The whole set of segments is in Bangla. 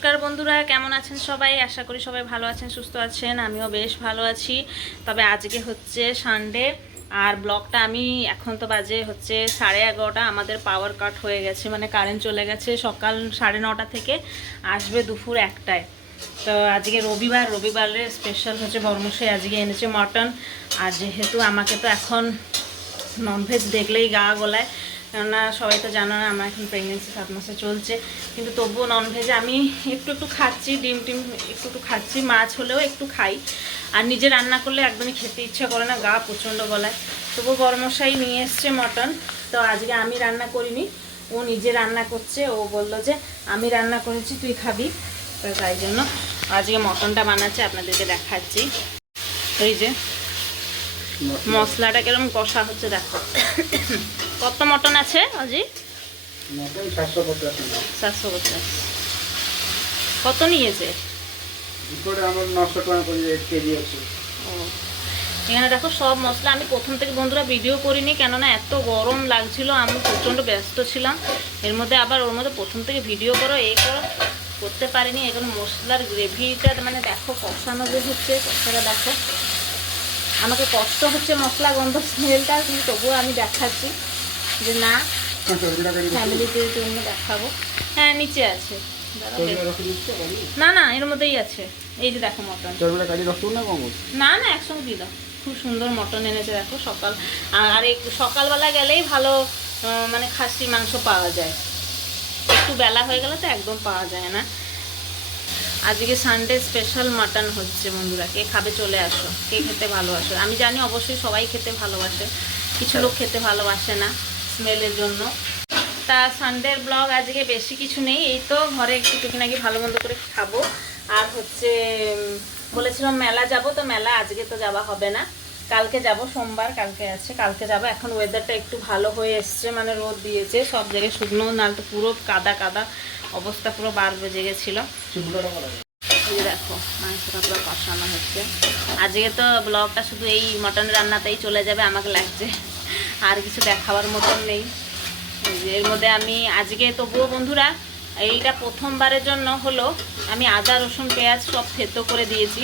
নমস্কার বন্ধুরা, কেমন আছেন সবাই? আশা করি সবাই ভালো আছেন, সুস্থ আছেন। আমিও বেশ ভালো আছি। তবে আজকে হচ্ছে সানডে, আর ব্লগটা আমি এখন তো বাজে হচ্ছে 11:30। আমাদের পাওয়ার কাট হয়ে গেছে, মানে কারেন্ট চলে গেছে সকাল 9:30 থেকে, আসবে দুপুর 1টায়। তো আজকে রবিবারের স্পেশাল হচ্ছে বর্মশাই আজকে এনেছে মটন। আর যেহেতু আমাকে তো এখন ননভেজ দেখলেই গা গলায়, কেননা সবাই তো জানো না আমার এখন প্রেগনেন্সি 7 মাসে চলছে, কিন্তু তবুও ননভেজে আমি একটু একটু খাচ্ছি, ডিম টিম একটু একটু খাচ্ছি, মাছ হলেও একটু খাই। আর নিজে রান্না করলে একদমই খেতে ইচ্ছা করে না, গা প্রচণ্ড গলায়। তবুও বড়মশাই নিয়ে এসছে মটন। তো আজকে আমি রান্না করিনি, ও নিজে রান্না করছে। ও বলল যে আমি রান্না করেছি, তুই খাবি। তো তাই জন্য আজকে মটনটা বানাচ্ছে, আপনাদেরকে দেখাচ্ছি। এই যে মশলাটা কিরকম কষা হচ্ছে দেখো। কত মটন আছে আজি? 750। কত নিয়েছে? এখানে দেখো সব মশলা। আমি প্রথম থেকে বন্ধুরা ভিডিও করিনি, কেননা এত গরম লাগছিল, আমি প্রচণ্ড ব্যস্ত ছিলাম। এর মধ্যে আবার ওর মধ্যে প্রথম থেকে ভিডিও করো করতে পারিনি। এখন মশলার গ্রেভিটা মানে দেখো কষানো যে হচ্ছে, কষাটা দেখো। আমাকে কষ্ট হচ্ছে মশলা গন্ধ স্মেলটা, কিন্তু তবুও আমি দেখাচ্ছি যে না, ফ্যামিলিতে জন্য দেখাবো। হ্যাঁ, নিচে আছে। না না, এর মধ্যেই আছে। এই যে দেখো মটন। না না, একসঙ্গে দিয়ে দাও। খুব সুন্দর মটন এনেছে দেখো সকাল। আর একটু সকালবেলা গেলেই ভালো, মানে খাসি মাংস পাওয়া যায়। একটু বেলা হয়ে গেলে তো একদম পাওয়া যায় না। আজকে সানডে স্পেশাল মাটন হচ্ছে বন্ধুরা। কে খাবে চলে আসো, কে খেতে ভালোবাসো। আমি জানি অবশ্যই সবাই খেতে ভালোবাসে, কিছু লোক খেতে ভালোবাসে না স্মেলের জন্য। তা সানডের ব্লগ আজকে বেশি কিছু নেই, এই তো ঘরে একটু টুকিনাকি ভালো মন্দ করে খাবো। আর হচ্ছে বলেছিলাম মেলা যাব, তো মেলা আজকে তো যাওয়া হবে না, কালকে যাব। সোমবার কালকে আছে, কালকে যাব। এখন ওয়েদারটা একটু ভালো হয়ে এসছে, মানে রোদ দিয়েছে, সব জায়গায় শুকনো, নাল তো পুরো কাদা কাদা অবস্থা, পুরো 12 বেজে গেছিলো। এই দেখো মাংসটা পুরো কষানো হচ্ছে। আজকে তো ব্লগটা শুধু এই মটন রান্নাতেই চলে যাবে আমাকে লাগছে, আর কিছু দেখাবার মতন নেই। এর মধ্যে আমি আজকে তবুও বন্ধুরা, এইটা প্রথমবারের জন্য হলো আমি আদা রসুন পেঁয়াজ সব থেতো করে দিয়েছি।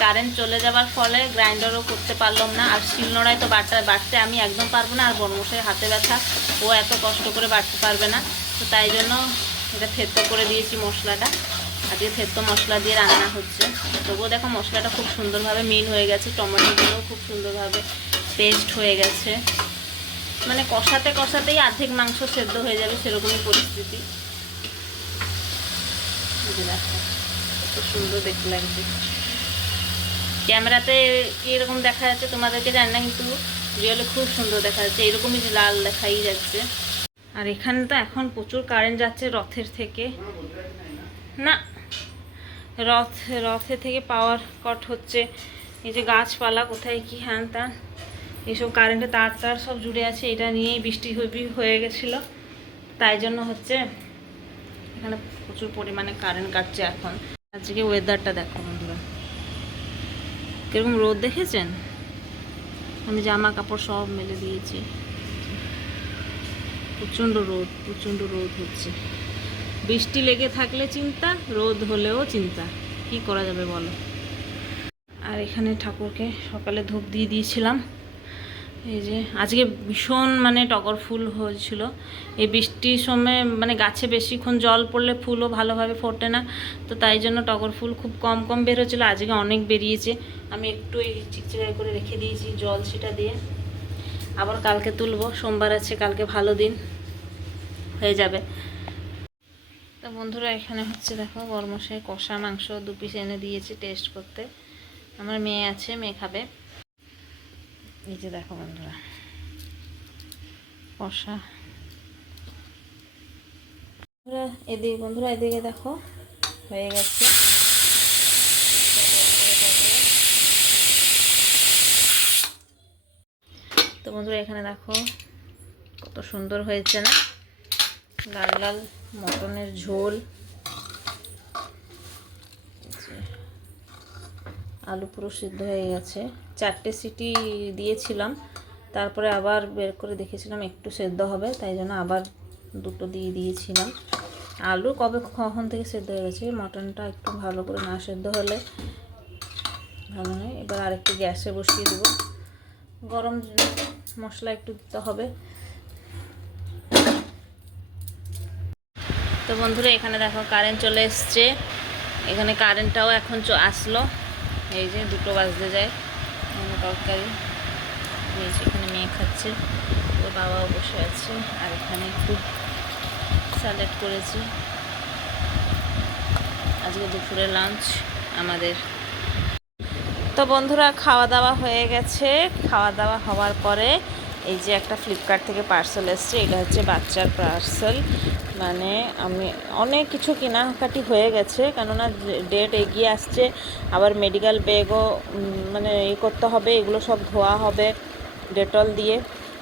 কারেন্ট চলে যাওয়ার ফলে গ্রাইন্ডারও করতে পারলাম না, আর শিলনোড়ায় তো বাটতে আমি একদম পারবো না। আর বড়মশাই হাতে ব্যথা, ও এত কষ্ট করে বাটতে পারবে না। তো তাই জন্য এটা থেতো করে দিয়েছি মশলাটা। আজকে থেতো মশলা দিয়ে রান্না হচ্ছে। তবুও দেখো মশলাটা খুব সুন্দরভাবে মিল হয়ে গেছে, টমেটোগুলোও খুব সুন্দরভাবে পেস্ট হয়ে গেছে। মানে কষাতে কষাতেই অর্ধেক মাংস সেদ্ধ হয়ে যাবে, সেরকমই পরিস্থিতি। দেখো কত সুন্দর দেখতে লাগছে। ক্যামেরাতে কীরকম দেখা যাচ্ছে তোমাদেরকে জানি না, কিন্তু রিয়েলে খুব সুন্দর দেখা যাচ্ছে, এরকমই লাল দেখাই যাচ্ছে। আর এখানে তো এখন প্রচুর কারেন্ট যাচ্ছে রথের থেকে। না, রথে থেকে পাওয়ার কাট হচ্ছে। এই যে গাছপালা কোথায় কি হ্যান ত্যান এইসব কারেন্টে তার সব জুড়ে আছে। এটা নিয়েই বৃষ্টি হয়ে গেছিলো, তাই জন্য হচ্ছে এখানে প্রচুর পরিমাণে কারেন্ট কাটছে এখন। আজকে ওয়েদারটা দেখো বন্ধুরা, কিরকম রোদ দেখেছেন? আমি জামা কাপড় সব মেলে দিয়েছি, প্রচণ্ড রোদ হচ্ছে। বৃষ্টি লেগে থাকলে চিন্তা, রোদ হলেও চিন্তা, কি করা যাবে বলো। আর এখানে ঠাকুরকে সকালে ধূপ দিয়ে দিয়েছিলাম। এই যে আজকে ভীষণ মানে টগর ফুল হয়েছিল। এই বৃষ্টির সময় মানে গাছে বেশিক্ষণ জল পড়লে ফুলও ভালোভাবে ফোটে না, তো তাই জন্য টগর ফুল খুব কম কম বের হচ্ছিলো। আজকে অনেক বেরিয়েছে, আমি একটু এই চিকচিকাই করে রেখে দিয়েছি জল সেটা দিয়ে। আবার কালকে তুলবো, সোমবার আছে, কালকে ভালো দিন হয়ে যাবে। তো বন্ধুরা এখানে হচ্ছে দেখো বড়মশাই কষা মাংস 2 পিস এনে দিয়েছে টেস্ট করতে। আমার মেয়ে আছে, মেয়ে খাবে। এই যে দেখো বন্ধুরা কষা। বন্ধুরা এদিকে দেখো হয়ে গেছে। তো বন্ধুরা এখানে দেখো কত সুন্দর হয়েছে না, লাল লাল মটনের ঝোল। আলু পুরো সিদ্ধ হয়ে গেছে, 4টে সিটি দিয়েছিলাম, তারপরে আবার বের করে দেখেছিলাম একটু সেদ্ধ হবে, তাই জন্য আবার 2টো দিয়ে দিয়েছিলাম। আলু কখন থেকে সেদ্ধ হয়ে গেছে, মটনটা একটু ভালো করে না সেদ্ধ হলে ভালো নয়। এবার আরেকটু গ্যাসে বসিয়ে দেবো, গরম মশলা একটু দিতে হবে। তো বন্ধুরা এখানে দেখো কারেন্ট চলে এসছে, এখানে কারেন্টটাও এখন আসলো, এই যে 2টো বাজতে যায়। তরকারি নিয়েছি, এখানে মেয়ে খাচ্ছে, ওর বাবাও বসে আছে, আর এখানে একটু স্যালাড করেছি। আজকে দুপুরে লাঞ্চ আমাদের। তো বন্ধুরা খাওয়া দাওয়া হয়ে গেছে, খাওয়া দাওয়া হওয়ার পরে এই যে একটা ফ্লিপকার্ট থেকে পার্সেল এসছে, এটা হচ্ছে বাচ্চার পার্সেল। মানে আমি অনেক কিছু কেনাকাটি হয়ে গেছে, কেননা ডেট এগিয়ে আসছে, আবার মেডিকেল ব্যাগও মানে করতে হবে, এগুলো সব ধোয়া হবে ডেটল দিয়ে।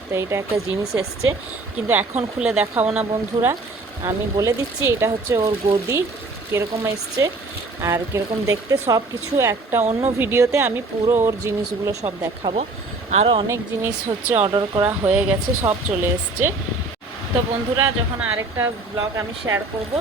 তো এইটা একটা জিনিস এসছে, কিন্তু এখন খুলে দেখাবো না বন্ধুরা, আমি বলে দিচ্ছি এটা হচ্ছে ওর গদি, কীরকম এসছে আর কীরকম দেখতে সব কিছু একটা অন্য ভিডিওতে আমি পুরো ওর জিনিসগুলো সব দেখাবো। আরও অনেক জিনিস হচ্ছে অর্ডার করা হয়ে গেছে, সব চলে এসছে। তো বন্ধুরা যখন আরেকটা ব্লগ আমি শেয়ার করব,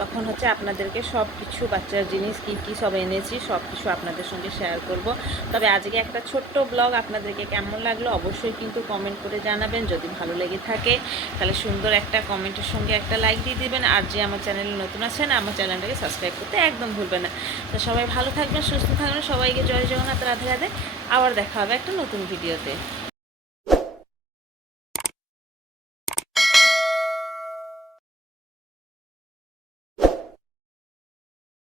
তখন হচ্ছে আপনাদেরকে সব কিছু বাচ্চার জিনিস কী কী সব এনেছি সব কিছু আপনাদের সঙ্গে শেয়ার করব। তবে আজকে একটা ছোট্ট ব্লগ, আপনাদেরকে কেমন লাগলো অবশ্যই কিন্তু কমেন্ট করে জানাবেন। যদি ভালো লেগে থাকে তাহলে সুন্দর একটা কমেন্টের সঙ্গে একটা লাইক দিয়ে দিবেন, আর যে আমার চ্যানেলে নতুন আছেন আমার চ্যানেলটাকে সাবস্ক্রাইব করতে একদম ভুলবেন না। তো সবাই ভালো থাকবেন, সুস্থ থাকবেন, সবাইকে জয় জগন্নাথ, রাধে রাধে। আবার দেখা হবে একটা নতুন ভিডিওতে।